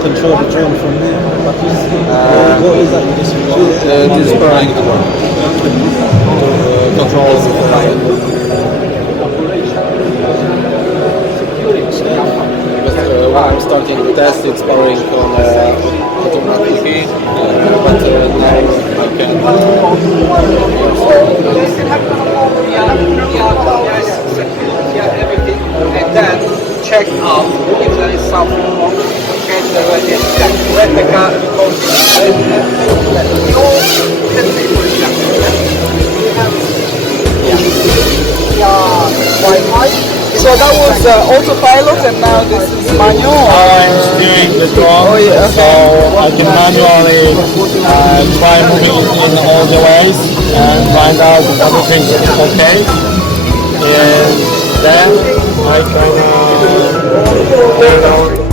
control the drone from there. What is that? This is flying the drone. Controls the flying. When I'm starting the test, it's powering on automatically, but now I can. Everything, and then check out if there is something wrong. Change the radiation. Let the car goes. Wi-Fi. So that was autopilot, and now this is manual. I'm steering the drone, so I can manually try moving it in all the ways and find out if everything is okay. And then I can turn on